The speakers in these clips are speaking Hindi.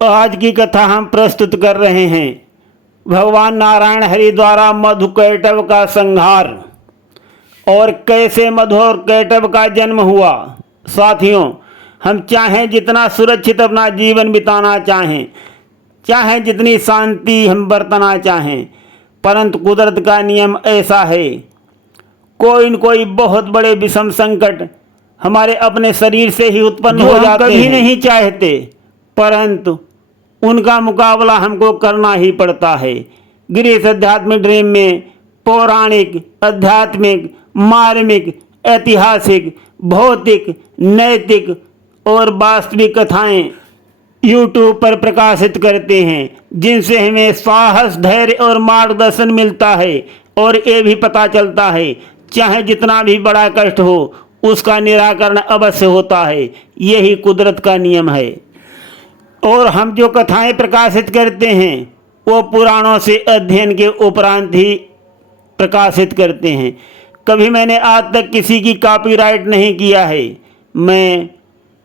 आज की कथा हम प्रस्तुत कर रहे हैं भगवान नारायण हरि द्वारा मधुकैटभ का संहार और कैसे मधु और कैटभ का जन्म हुआ। साथियों, हम चाहें जितना सुरक्षित अपना जीवन बिताना चाहें जितनी शांति हम बरतना चाहें, परंतु कुदरत का नियम ऐसा है, कोई न कोई बहुत बड़े विषम संकट हमारे अपने शरीर से ही उत्पन्न हो जाते हैं। कभी नहीं चाहते, परंतु उनका मुकाबला हमको करना ही पड़ता है। गिरीश आध्यात्मिक ड्रीम में पौराणिक, आध्यात्मिक, मार्मिक, ऐतिहासिक, भौतिक, नैतिक और वास्तविक कथाएं यूट्यूब पर प्रकाशित करते हैं, जिनसे हमें साहस, धैर्य और मार्गदर्शन मिलता है और ये भी पता चलता है चाहे जितना भी बड़ा कष्ट हो उसका निराकरण अवश्य होता है। यही कुदरत का नियम है। और हम जो कथाएं प्रकाशित करते हैं वो पुराणों से अध्ययन के उपरांत ही प्रकाशित करते हैं। कभी मैंने आज तक किसी की कॉपीराइट नहीं किया है। मैं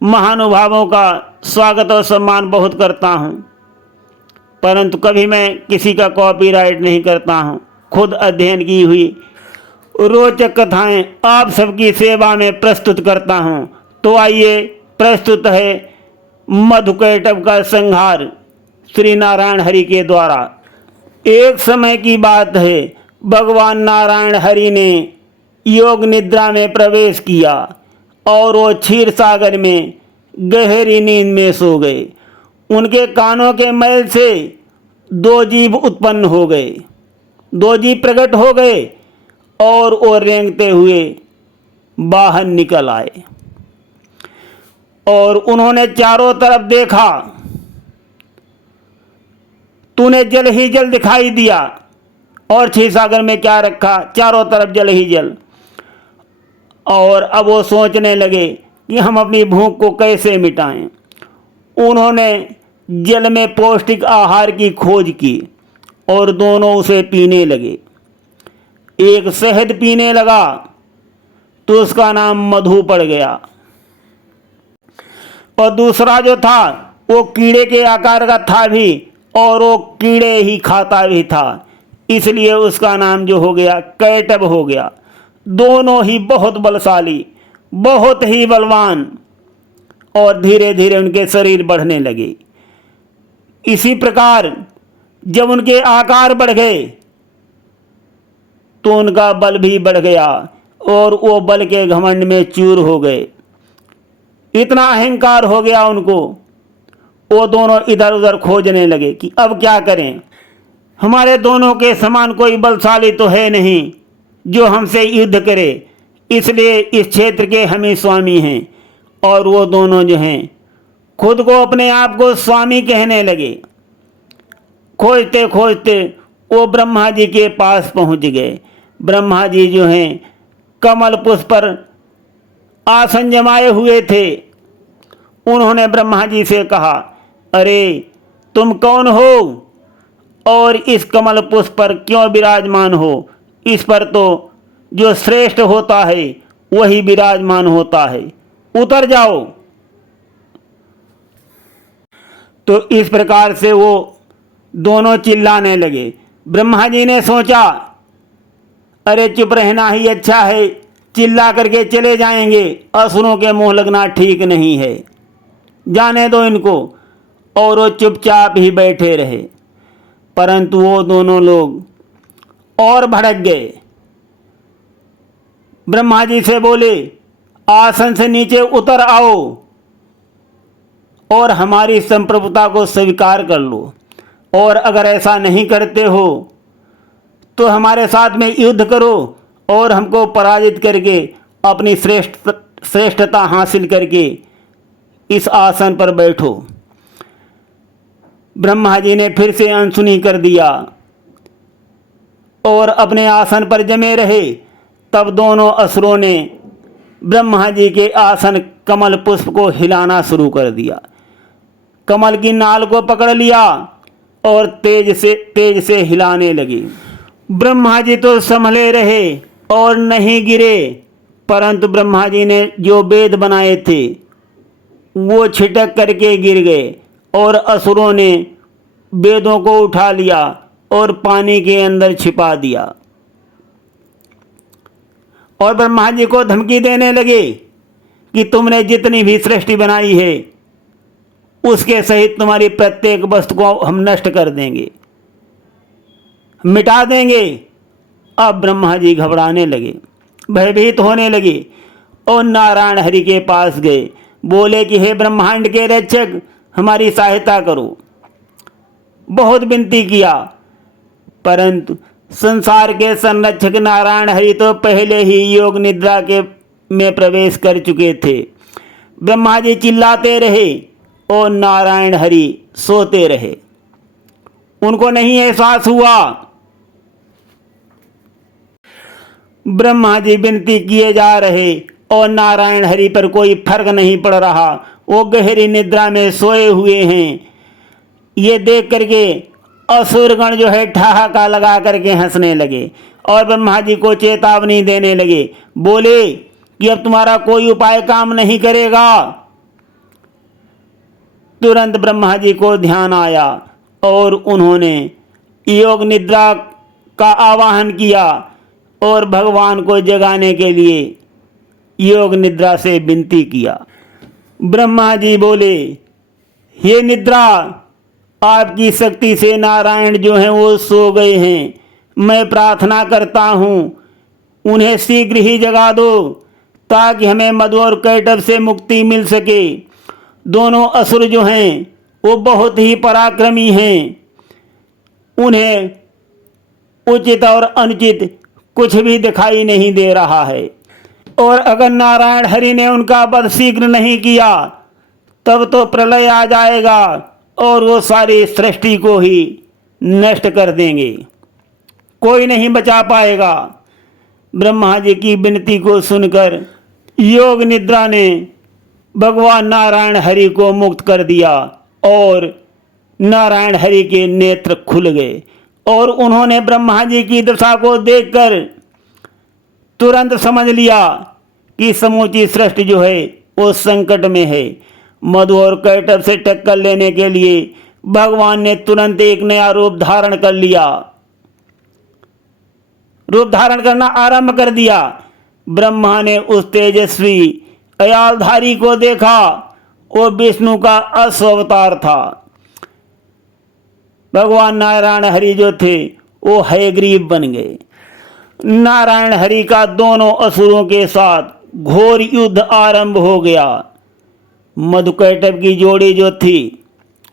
महानुभावों का स्वागत और सम्मान बहुत करता हूं, परंतु कभी मैं किसी का कॉपीराइट नहीं करता हूं। खुद अध्ययन की हुई रोचक कथाएं आप सबकी सेवा में प्रस्तुत करता हूं। तो आइए, प्रस्तुत है मधुकैटभ का संहार श्री नारायण हरि के द्वारा। एक समय की बात है, भगवान नारायण हरि ने योग निद्रा में प्रवेश किया और वो क्षीर सागर में गहरी नींद में सो गए। उनके कानों के मैल से दो जीव उत्पन्न हो गए, दो जीव प्रकट हो गए और वो रेंगते हुए बाहर निकल आए और उन्होंने चारों तरफ देखा। तूने जल ही जल दिखाई दिया और क्षीर सागर में क्या रखा, चारों तरफ जल ही जल। और अब वो सोचने लगे कि हम अपनी भूख को कैसे मिटाएं। उन्होंने जल में पौष्टिक आहार की खोज की और दोनों उसे पीने लगे। एक शहद पीने लगा तो उसका नाम मधु पड़ गया, और दूसरा जो था वो कीड़े के आकार का था भी और वो कीड़े ही खाता भी था, इसलिए उसका नाम जो हो गया कैटभ हो गया। दोनों ही बहुत बलशाली, बहुत ही बलवान, और धीरे धीरे उनके शरीर बढ़ने लगे। इसी प्रकार जब उनके आकार बढ़ गए तो उनका बल भी बढ़ गया और वो बल के घमंड में चूर हो गए। इतना अहंकार हो गया उनको, वो दोनों इधर उधर खोजने लगे कि अब क्या करें। हमारे दोनों के समान कोई बलशाली तो है नहीं जो हमसे युद्ध करे, इसलिए इस क्षेत्र के हम ही स्वामी हैं। और वो दोनों जो हैं खुद को अपने आप को स्वामी कहने लगे। खोजते खोजते वो ब्रह्मा जी के पास पहुंच गए। ब्रह्मा जी जो हैं कमल पुष्प पर आसन जमाए हुए थे। उन्होंने ब्रह्मा जी से कहा, अरे तुम कौन हो और इस कमल पुष्प पर क्यों विराजमान हो? इस पर तो जो श्रेष्ठ होता है वही विराजमान होता है, उतर जाओ। तो इस प्रकार से वो दोनों चिल्लाने लगे। ब्रह्मा जी ने सोचा, अरे चुप रहना ही अच्छा है, चिल्ला करके चले जाएंगे, असुरों के मुंह लगना ठीक नहीं है, जाने दो इनको। और वो चुपचाप ही बैठे रहे। परंतु वो दोनों लोग और भड़क गए। ब्रह्मा जी से बोले, आसन से नीचे उतर आओ और हमारी संप्रभुता को स्वीकार कर लो, और अगर ऐसा नहीं करते हो तो हमारे साथ में युद्ध करो और हमको पराजित करके अपनी श्रेष्ठता हासिल करके इस आसन पर बैठो। ब्रह्मा जी ने फिर से अनसुनी कर दिया और अपने आसन पर जमे रहे। तब दोनों असुरों ने ब्रह्मा जी के आसन कमल पुष्प को हिलाना शुरू कर दिया। कमल की नाल को पकड़ लिया और तेज से हिलाने लगे। ब्रह्मा जी तो संभले रहे और नहीं गिरे, परंतु ब्रह्मा जी ने जो वेद बनाए थे वो छिटक करके गिर गए और असुरों ने वेदों को उठा लिया और पानी के अंदर छिपा दिया और ब्रह्मा जी को धमकी देने लगे कि तुमने जितनी भी सृष्टि बनाई है उसके सहित तुम्हारी प्रत्येक वस्तु को हम नष्ट कर देंगे, मिटा देंगे। अब ब्रह्मा जी घबराने लगे, भयभीत होने लगे और नारायण हरि के पास गए। बोले कि हे ब्रह्मांड के रक्षक, हमारी सहायता करो। बहुत विनती किया, परंतु संसार के संरक्षक नारायण हरि तो पहले ही योग निद्रा के में प्रवेश कर चुके थे। ब्रह्मा जी चिल्लाते रहे और नारायण हरि सोते रहे। उनको नहीं एहसास हुआ। ब्रह्मा जी विनती किए जा रहे और नारायण हरि पर कोई फर्क नहीं पड़ रहा। वो गहरी निद्रा में सोए हुए हैं। ये देख करके असुरगण जो है ठहाका लगा करके हंसने लगे और ब्रह्मा जी को चेतावनी देने लगे। बोले कि अब तुम्हारा कोई उपाय काम नहीं करेगा। तुरंत ब्रह्मा जी को ध्यान आया और उन्होंने योग निद्रा का आवाहन किया और भगवान को जगाने के लिए योग निद्रा से विनती किया। ब्रह्मा जी बोले, हे निद्रा, आपकी शक्ति से नारायण जो हैं वो सो गए हैं। मैं प्रार्थना करता हूँ उन्हें शीघ्र ही जगा दो ताकि हमें मधु और कैटभ से मुक्ति मिल सके। दोनों असुर जो हैं वो बहुत ही पराक्रमी हैं। उन्हें उचित और अनुचित कुछ भी दिखाई नहीं दे रहा है और अगर नारायण हरि ने उनका वध शीघ्र नहीं किया तब तो प्रलय आ जाएगा और वो सारी सृष्टि को ही नष्ट कर देंगे, कोई नहीं बचा पाएगा। ब्रह्मा जी की विनती को सुनकर योग निद्रा ने भगवान नारायण हरि को मुक्त कर दिया और नारायण हरि के नेत्र खुल गए और उन्होंने ब्रह्मा जी की दशा को देखकर तुरंत समझ लिया कि समूची सृष्टि जो है वो संकट में है। मधु और कैटभ से टक्कर लेने के लिए भगवान ने तुरंत एक नया रूप धारण कर लिया, रूप धारण करना आरंभ कर दिया। ब्रह्मा ने उस तेजस्वी अयालधारी को देखा, वो विष्णु का अश्व अवतार था। भगवान नारायण हरि जो थे वो हयग्रीव बन गए। नारायण हरि का दोनों असुरों के साथ घोर युद्ध आरंभ हो गया। मधु कैटभ की जोड़ी जो थी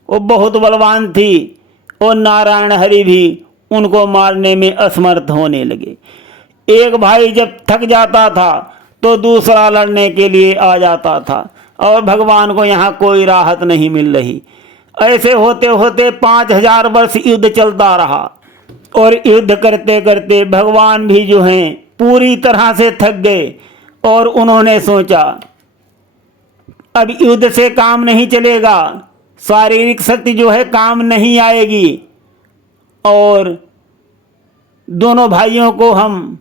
वो बहुत बलवान थी और नारायण हरि भी उनको मारने में असमर्थ होने लगे। एक भाई जब थक जाता था तो दूसरा लड़ने के लिए आ जाता था और भगवान को यहाँ कोई राहत नहीं मिल रही। ऐसे होते होते 5000 वर्ष युद्ध चलता रहा और युद्ध करते करते भगवान भी जो हैं पूरी तरह से थक गए और उन्होंने सोचा अब युद्ध से काम नहीं चलेगा, शारीरिक शक्ति जो है काम नहीं आएगी और दोनों भाइयों को हम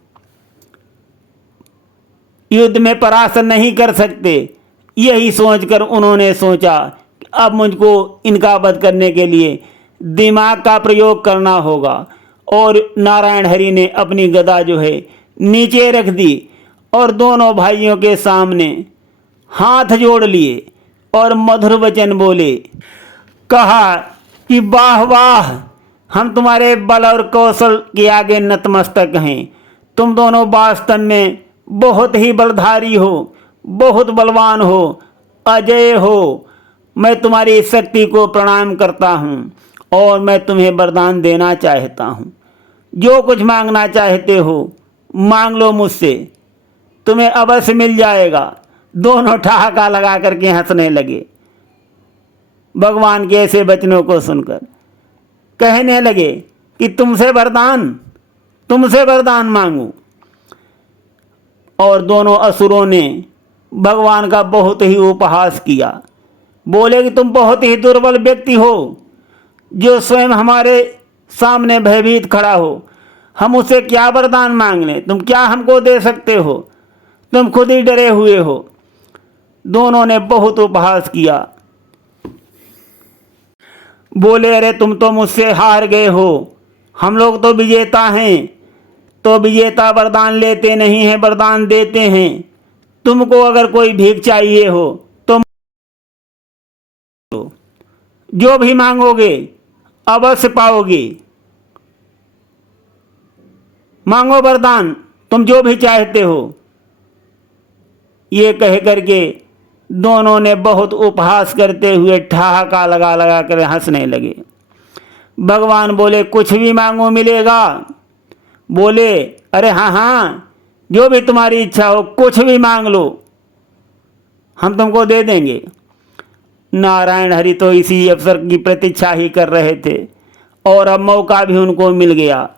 युद्ध में परास्त नहीं कर सकते। यही सोचकर उन्होंने सोचा कि अब मुझको इनका वध करने के लिए दिमाग का प्रयोग करना होगा और नारायण हरि ने अपनी गदा जो है नीचे रख दी और दोनों भाइयों के सामने हाथ जोड़ लिए और मधुर वचन बोले। कहा कि वाह वाह, हम तुम्हारे बल और कौशल के आगे नतमस्तक हैं। तुम दोनों वास्तव में बहुत ही बलधारी हो, बहुत बलवान हो, अजय हो। मैं तुम्हारी शक्ति को प्रणाम करता हूँ और मैं तुम्हें वरदान देना चाहता हूँ। जो कुछ मांगना चाहते हो मांग लो मुझसे, तुम्हें अवश्य मिल जाएगा। दोनों ठहाका लगा करके हंसने लगे भगवान के ऐसे वचनों को सुनकर। कहने लगे कि तुमसे वरदान मांगू। और दोनों असुरों ने भगवान का बहुत ही उपहास किया। बोले कि तुम बहुत ही दुर्बल व्यक्ति हो जो स्वयं हमारे सामने भयभीत खड़ा हो। हम उससे क्या वरदान मांग लें, तुम क्या हमको दे सकते हो, तुम खुद ही डरे हुए हो। दोनों ने बहुत उपहास किया। बोले, अरे तुम तो मुझसे हार गए हो, हम लोग तो विजेता हैं। तो विजेता वरदान लेते नहीं हैं, वरदान देते हैं। तुमको अगर कोई भीख चाहिए हो तो जो भी मांगोगे अवश्य पाओगे। मांगो वरदान, तुम जो भी चाहते हो। ये कह करके दोनों ने बहुत उपहास करते हुए ठहाका लगा लगा कर हंसने लगे। भगवान बोले, कुछ भी मांगो मिलेगा। बोले, अरे हाँ हाँ, जो भी तुम्हारी इच्छा हो कुछ भी मांग लो, हम तुमको दे देंगे। नारायण हरि तो इसी अवसर की प्रतीक्षा ही कर रहे थे और अब मौका भी उनको मिल गया।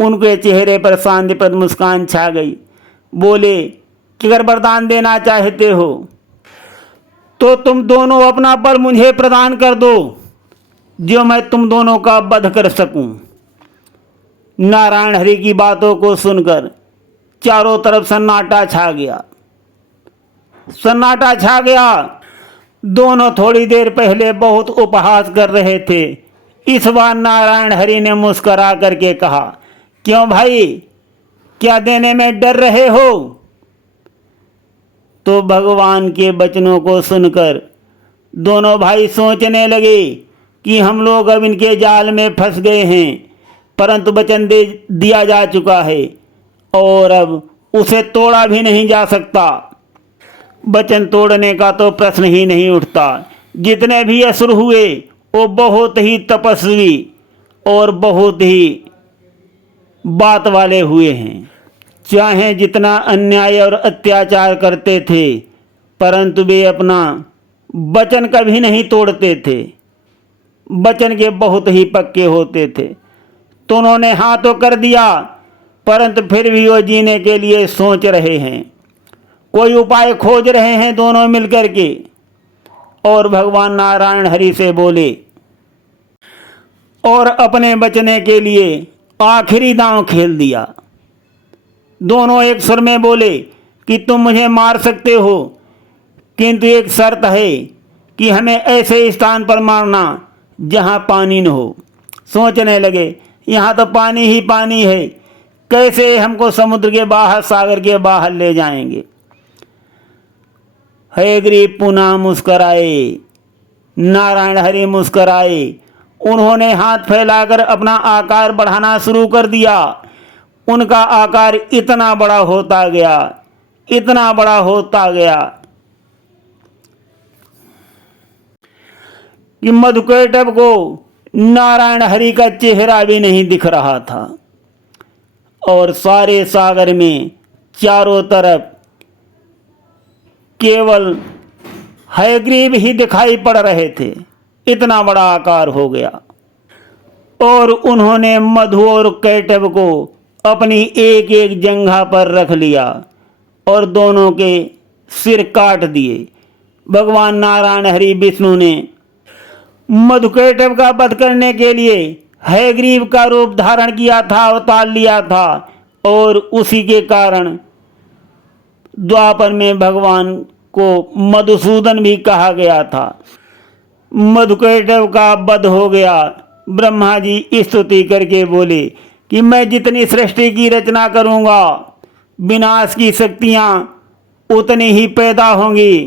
उनके चेहरे पर शांतिप्रद मुस्कान छा गई। बोले कि अगर वरदान देना चाहते हो तो तुम दोनों अपना बल मुझे प्रदान कर दो, जो मैं तुम दोनों का वध कर सकूं। नारायण हरि की बातों को सुनकर चारों तरफ सन्नाटा छा गया। सन्नाटा छा गया। दोनों थोड़ी देर पहले बहुत उपहास कर रहे थे। इस बार नारायण हरि ने मुस्करा करके कहा, क्यों भाई, क्या देने में डर रहे हो? तो भगवान के वचनों को सुनकर दोनों भाई सोचने लगे कि हम लोग अब इनके जाल में फंस गए हैं, परंतु वचन दे दिया जा चुका है और अब उसे तोड़ा भी नहीं जा सकता। वचन तोड़ने का तो प्रश्न ही नहीं उठता। जितने भी असुर हुए वो बहुत ही तपस्वी और बहुत ही बात वाले हुए हैं। चाहे जितना अन्याय और अत्याचार करते थे, परंतु वे अपना वचन कभी नहीं तोड़ते थे। वचन के बहुत ही पक्के होते थे। तो उन्होंने हाँ तो कर दिया, परंतु फिर भी वो जीने के लिए सोच रहे हैं, कोई उपाय खोज रहे हैं दोनों मिलकर के। और भगवान नारायण हरि से बोले और अपने बचने के लिए आखिरी दांव खेल दिया। दोनों एक सुर में बोले कि तुम मुझे मार सकते हो, किंतु एक शर्त है कि हमें ऐसे स्थान पर मारना जहां पानी न हो। सोचने लगे, यहाँ तो पानी ही पानी है, कैसे हमको समुद्र के बाहर, सागर के बाहर ले जाएंगे। हयग्रीव पुनः मुस्कराए। नारायण हरि मुस्कराए। उन्होंने हाथ फैलाकर अपना आकार बढ़ाना शुरू कर दिया। उनका आकार इतना बड़ा होता गया, इतना बड़ा होता गया कि मधुकैटभ को नारायण हरि का चेहरा भी नहीं दिख रहा था और सारे सागर में चारों तरफ केवल हयग्रीव ही दिखाई पड़ रहे थे। इतना बड़ा आकार हो गया। और उन्होंने मधु और कैटभ को अपनी एक एक जंघा पर रख लिया और दोनों के सिर काट दिए। भगवान नारायण हरि विष्णु ने मधुकैटभ का वध करने के लिए हयग्रीव का रूप धारण किया था, अवतार लिया था, और उसी के कारण द्वापर में भगवान को मधुसूदन भी कहा गया था। मधुकैटभ का वध हो गया। ब्रह्मा जी स्तुति करके बोले कि मैं जितनी सृष्टि की रचना करूंगा, विनाश की शक्तियां उतनी ही पैदा होंगी,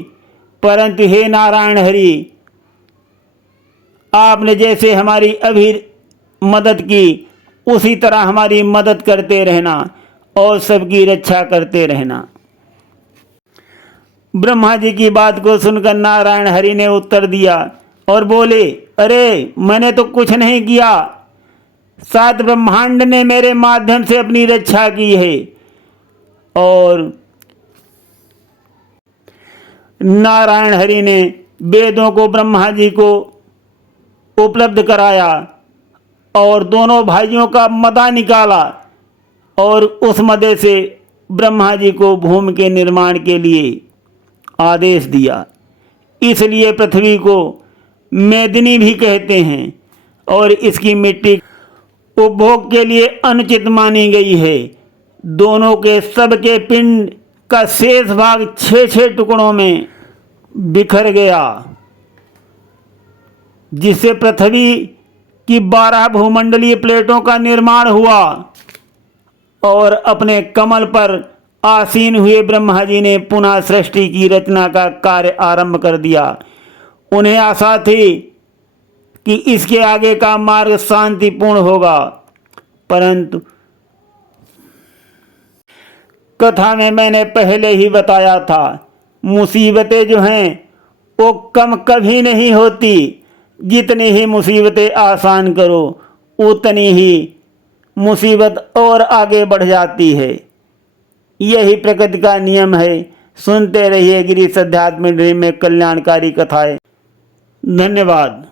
परंतु हे नारायण हरि, आपने जैसे हमारी अभी मदद की उसी तरह हमारी मदद करते रहना और सबकी रक्षा करते रहना। ब्रह्मा जी की बात को सुनकर नारायण हरि ने उत्तर दिया और बोले, अरे मैंने तो कुछ नहीं किया, सात ब्रह्मांड ने मेरे माध्यम से अपनी रक्षा की है। और नारायण हरि ने वेदों को ब्रह्मा जी को उपलब्ध कराया और दोनों भाइयों का मदा निकाला और उस मदे से ब्रह्मा जी को भूमि के निर्माण के लिए आदेश दिया। इसलिए पृथ्वी को मेदिनी भी कहते हैं और इसकी मिट्टी उपभोग के लिए अनुचित मानी गई है। दोनों के सबके पिंड का शेष भाग 6-6 टुकड़ों में बिखर गया। जिससे पृथ्वी की 12 भूमंडलीय प्लेटों का निर्माण हुआ और अपने कमल पर आसीन हुए ब्रह्मा जी ने पुनः सृष्टि की रचना का कार्य आरंभ कर दिया। उन्हें आशा थी कि इसके आगे का मार्ग शांतिपूर्ण होगा, परंतु कथा में मैंने पहले ही बताया था, मुसीबतें जो हैं वो कम कभी नहीं होती। जितनी ही मुसीबतें आसान करो उतनी ही मुसीबत और आगे बढ़ जाती है। यही प्रकृति का नियम है। सुनते रहिए गिरीश अध्यात्म ड्रीम में कल्याणकारी कथाएं। धन्यवाद।